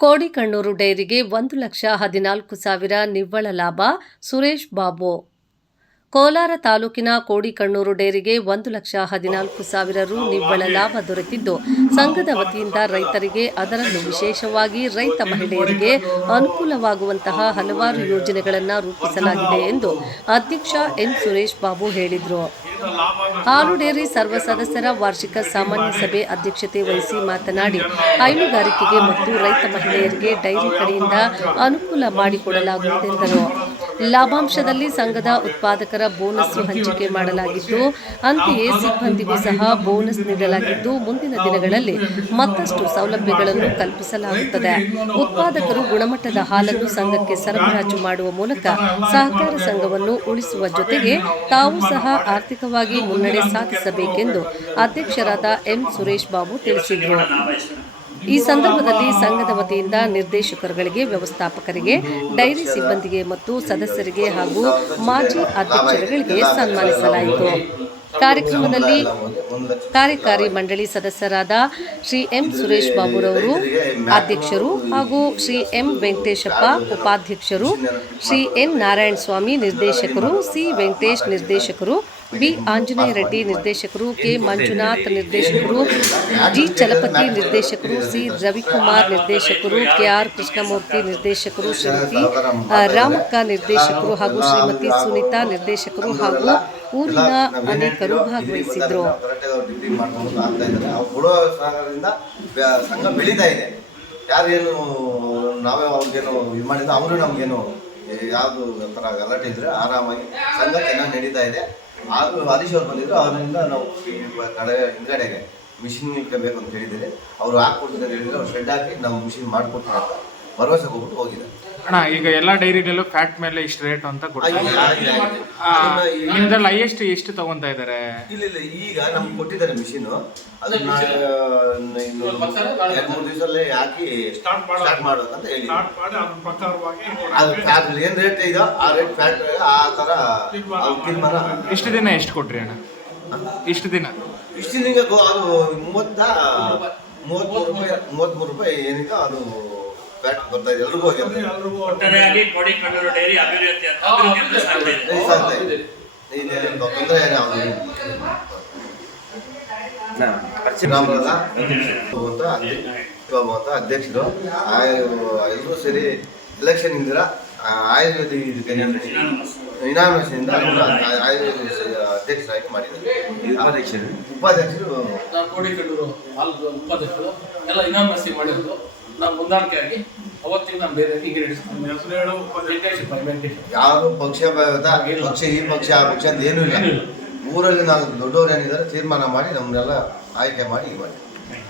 ಕೋಡಿಕಣ್ಣೂರು ಡೈರಿಗೆ ಒಂದು ಲಕ್ಷ ಹದಿನಾಲ್ಕು ಸಾವಿರ ನಿವ್ವಳ ಲಾಭ ಸುರೇಶ್ ಬಾಬು. ಕೋಲಾರ ತಾಲೂಕಿನ ಕೋಡಿಕಣ್ಣೂರು ಡೇರಿಗೆ ಒಂದು ಲಕ್ಷ ಹದಿನಾಲ್ಕು ಸಾವಿರ ರು ನಿವ್ವಳ ಲಾಭ ದೊರೆತಿದ್ದು. ಸಂಘದ ವತಿಯಿಂದ ರೈತರಿಗೆ ಅದರಲ್ಲೂ ವಿಶೇಷವಾಗಿ ರೈತ ಮಹಿಳೆಯರಿಗೆ ಅನುಕೂಲವಾಗುವಂತಹ ಹಲವಾರು ಯೋಜನೆಗಳನ್ನು ರೂಪಿಸಲಾಗಿದೆ ಎಂದು ಅಧ್ಯಕ್ಷ ಎನ್ ಸುರೇಶ್ ಬಾಬು ಹೇಳಿದರು. ಹಾಲು ಡೇರಿ ಸರ್ವ ಸದಸ್ಯರ ವಾರ್ಷಿಕ ಸಾಮಾನ್ಯ ಸಭೆ ಅಧ್ಯಕ್ಷತೆ ವಹಿಸಿ ಮಾತನಾಡಿ, ಹೈನುಗಾರಿಕೆಗೆ ಮತ್ತು ರೈತ ಮಹಿಳೆಯರಿಗೆ ಡೈರಿ ಕಡೆಯಿಂದ ಅನುಕೂಲ ಮಾಡಿಕೊಡಲಾಗುವುದೆಂದರು ಲಾಭಾಂಶದಲ್ಲಿ ಸಂಘದ ಉತ್ಪಾದಕರ ಬೋನಸ್ ಹಂಚಿಕೆ ಮಾಡಲಾಗಿದ್ದು, ಅಂತೆಯೇ ಸಿಬ್ಬಂದಿಗೂ ಸಹ ಬೋನಸ್ ನೀಡಲಾಗಿದ್ದು, ಮುಂದಿನ ದಿನಗಳಲ್ಲಿ ಮತ್ತಷ್ಟು ಸೌಲಭ್ಯಗಳನ್ನು ಕಲ್ಪಿಸಲಾಗುತ್ತದೆ. ಉತ್ಪಾದಕರು ಗುಣಮಟ್ಟದ ಹಾಲನ್ನು ಸಂಘಕ್ಕೆ ಸರಬರಾಜು ಮಾಡುವ ಮೂಲಕ ಸಹಕಾರ ಸಂಘವನ್ನು ಉಳಿಸುವ ಜೊತೆಗೆ ತಾವು ಸಹ ಆರ್ಥಿಕವಾಗಿ ಮುನ್ನಡೆ ಸಾಧಿಸಬೇಕೆಂದು ಅಧ್ಯಕ್ಷರಾದ ಎಂ. ಸುರೇಶ್ ಬಾಬು ತಿಳಿಸಿದರು. ಈ ಸಂದರ್ಭದಲ್ಲಿ ಸಂಘದ ವತಿಯಿಂದ ನಿರ್ದೇಶಕರುಗಳಿಗೆ, ವ್ಯವಸ್ಥಾಪಕರಿಗೆ, ಡೈರಿ ಸಿಬ್ಬಂದಿಗೆ ಮತ್ತು ಸದಸ್ಯರಿಗೆ ಹಾಗೂ ಮಾಜಿ ಅಧ್ಯಕ್ಷರುಗಳಿಗೆ ಸನ್ಮಾನಿಸಲಾಯಿತು. ಕಾರ್ಯಕ್ರಮದಲ್ಲಿ ಕಾರ್ಯಕಾರಿ ಮಂಡಳಿ ಸದಸ್ಯರಾದ ಶ್ರೀ ಎಂ ಸುರೇಶ್ ಬಾಬುರವರು ಅಧ್ಯಕ್ಷರು ಹಾಗೂ ಶ್ರೀ ಎಂ ವೆಂಕಟೇಶಪ್ಪ ಉಪಾಧ್ಯಕ್ಷರು, ಶ್ರೀ ಎನ್ ನಾರಾಯಣ ಸ್ವಾಮಿ ನಿರ್ದೇಶಕರು, ಸಿ ವೆಂಕಟೇಶ್ ನಿರ್ದೇಶಕರು, ಬಿ ಆಂಜನೇಯ ರೆಡ್ಡಿ ನಿರ್ದೇಶಕರು, ಕೆ ಮಂಜುನಾಥ್ ನಿರ್ದೇಶಕರು, ಜಿ ಚಲಪತಿ ನಿರ್ದೇಶಕರು, ಸಿ ರವಿಕುಮಾರ್ ನಿರ್ದೇಶಕರು, ಕೆ ಆರ್ ಕೃಷ್ಣಮೂರ್ತಿ ನಿರ್ದೇಶಕರು, ಶ್ರೀಮತಿ ರಾಮಕ್ಕ ನಿರ್ದೇಶಕರು ಹಾಗೂ ಶ್ರೀಮತಿ ಸುನೀತಾ ನಿರ್ದೇಶಕರು ಹಾಗೂ ಊರಿನ ಅನೇಕರು ಭಾಗವಹಿಸಿದ್ರು ಇದ್ದಾರೆ ವ್ಯ- ಸಂಘ ಬೆಳೀತಾ ಇದೆ. ಯಾರೇನು ನಾವೇ ಅವ್ರಿಗೇನು ಇದು ಮಾಡಿದ್ರೆ ಅವರು ನಮಗೇನು ಯಾವುದು ಒಂಥರ ಗಲಾಟೆ ಇದ್ರೆ ಆರಾಮಾಗಿ ಸಂಘ ಚೆನ್ನಾಗಿ ನಡೀತಾ ಇದೆ. ಆದರೂ ಹರೀಶ್ ಅವ್ರು ಬಂದಿದ್ರು, ಅವರಿಂದ ನಾವು ಕಡೆ ಹಿಂದ್ಗಡೆಗೆ ಮಿಷಿನ್ ಬೇಕು ಅಂತ ಹೇಳಿದರೆ ಅವರು ಹಾಕ್ಕೊಡ್ತೀನಿ ಅಂತ ಹೇಳಿದ್ರೆ ಅವ್ರು ಶೆಡ್ ಹಾಕಿ ನಾವು ಮಿಷಿನ್ ಮಾಡಿಕೊಡ್ತೀವಿ ಅಂತ ಭರವಸೆ ಹೋಗ್ಬಿಟ್ಟು ಹೋಗಿದ್ದಾರೆ. ಅಣ್ಣ ಈಗ ಎಲ್ಲಾ ಡೈರಿಗಳಲ್ಲೂ ಫ್ಯಾಟ್ ಮೇಲೆ ಇಷ್ಟು ರೇಟ್ ಅಂತ ಕೊಡ್ತಾರೆ ನಿಮ್ದ್ರಲ್ಲಿ ಹೈಯೆಸ್ಟ್ ಎಷ್ಟು ತಗೊಂತಾ ಇದ್ದಾರೆ ಇಲ್ಲ ಇಲ್ಲ ಈಗ ನಮ್ಗೆ ಕೊಟ್ಟಿದ್ದಾರೆ ಮಿಷಿನ್ ಮೂರು ದಿವಸಲ್ಲೇ ಹಾಕಿ ಸ್ಟಾರ್ಟ್ ಮಾಡೋದು ಅಂತ ಹೇಳಿ ಅದು ಫ್ಯಾಟ್ ಏನ್ ರೇಟ್ ಇದೋ ಆ ರೇಟ್ ಫ್ಯಾಟ್ ಆ ಅದು ಇಷ್ಟು ದಿನ ಎಷ್ಟು ಕೊಟ್ರಿ ಅಣ್ಣ ಇಷ್ಟು ದಿನ ಇಷ್ಟು ದಿನ ಗೋ- ಅದು ಮೂವತ್ತ ಮೂವತ್ಮೂರು ರೂಪಾಯಿ ಮೂವತ್ಮೂರು ರೂಪಾಯಿ ಏನಿದೆ ಅದು ಬರ್ತಾ ಇದೆ. ಎಲ್ರಿಗೂ ಹೋಗಿದೆ ಒಟ್ಟಾರೆಯಾಗಿ ಡೈರಿ ಅಭಿವೃದ್ಧಿ ಅಂತ ತೊಂದರೆ ಏನು ಅಧ್ಯಕ್ಷರು. ಎಲ್ಲರೂ ಸೇರಿ ಎಲೆಕ್ಷನ್ ಇಂದಿರ ಆಯುರ್ವೇದಿಕ್ ಇದಕ್ಕೆ ಇನಾಮಿನೇಷನ್ ಆ- ಆಯುರ್ವೇದ ಅಧ್ಯಕ್ಷರಾಗಿ ಮಾಡಿದ್ದಾರೆ. ಉಪಾಧ್ಯಕ್ಷರು? ಉಪಾಧ್ಯಕ್ಷರು ನಾವು ಕೋಡಿಕಲ್ಲೂರು ಹಾಲ್ ಉಪಾಧ್ಯಕ್ಷರು. ಎಲ್ಲ ಇನಾಮಸಿ ಮಾಡಿರೋದು. ನಾವು ಹೊಂದಾಣಿಕೆಯಾಗಿ ಅವತ್ತಿಗೆ ನಾನು ಬೇರೆ ಹಿಂಗೆ ಯಾರು ಪಕ್ಷ ಭೇದ, ಪಕ್ಷ ಈ ಪಕ್ಷ ಆ ಪಕ್ಷ ಅಂತ ಏನೂ ಇಲ್ಲ. ಊರಲ್ಲಿ ನಾವು ದೊಡ್ಡವರು ಏನಿದ್ದಾರೆ ತೀರ್ಮಾನ ಮಾಡಿ ನಮ್ಮನ್ನೆಲ್ಲ ಆಯ್ಕೆ ಮಾಡಿ ಇವಾಗ ಮಾಡಿ.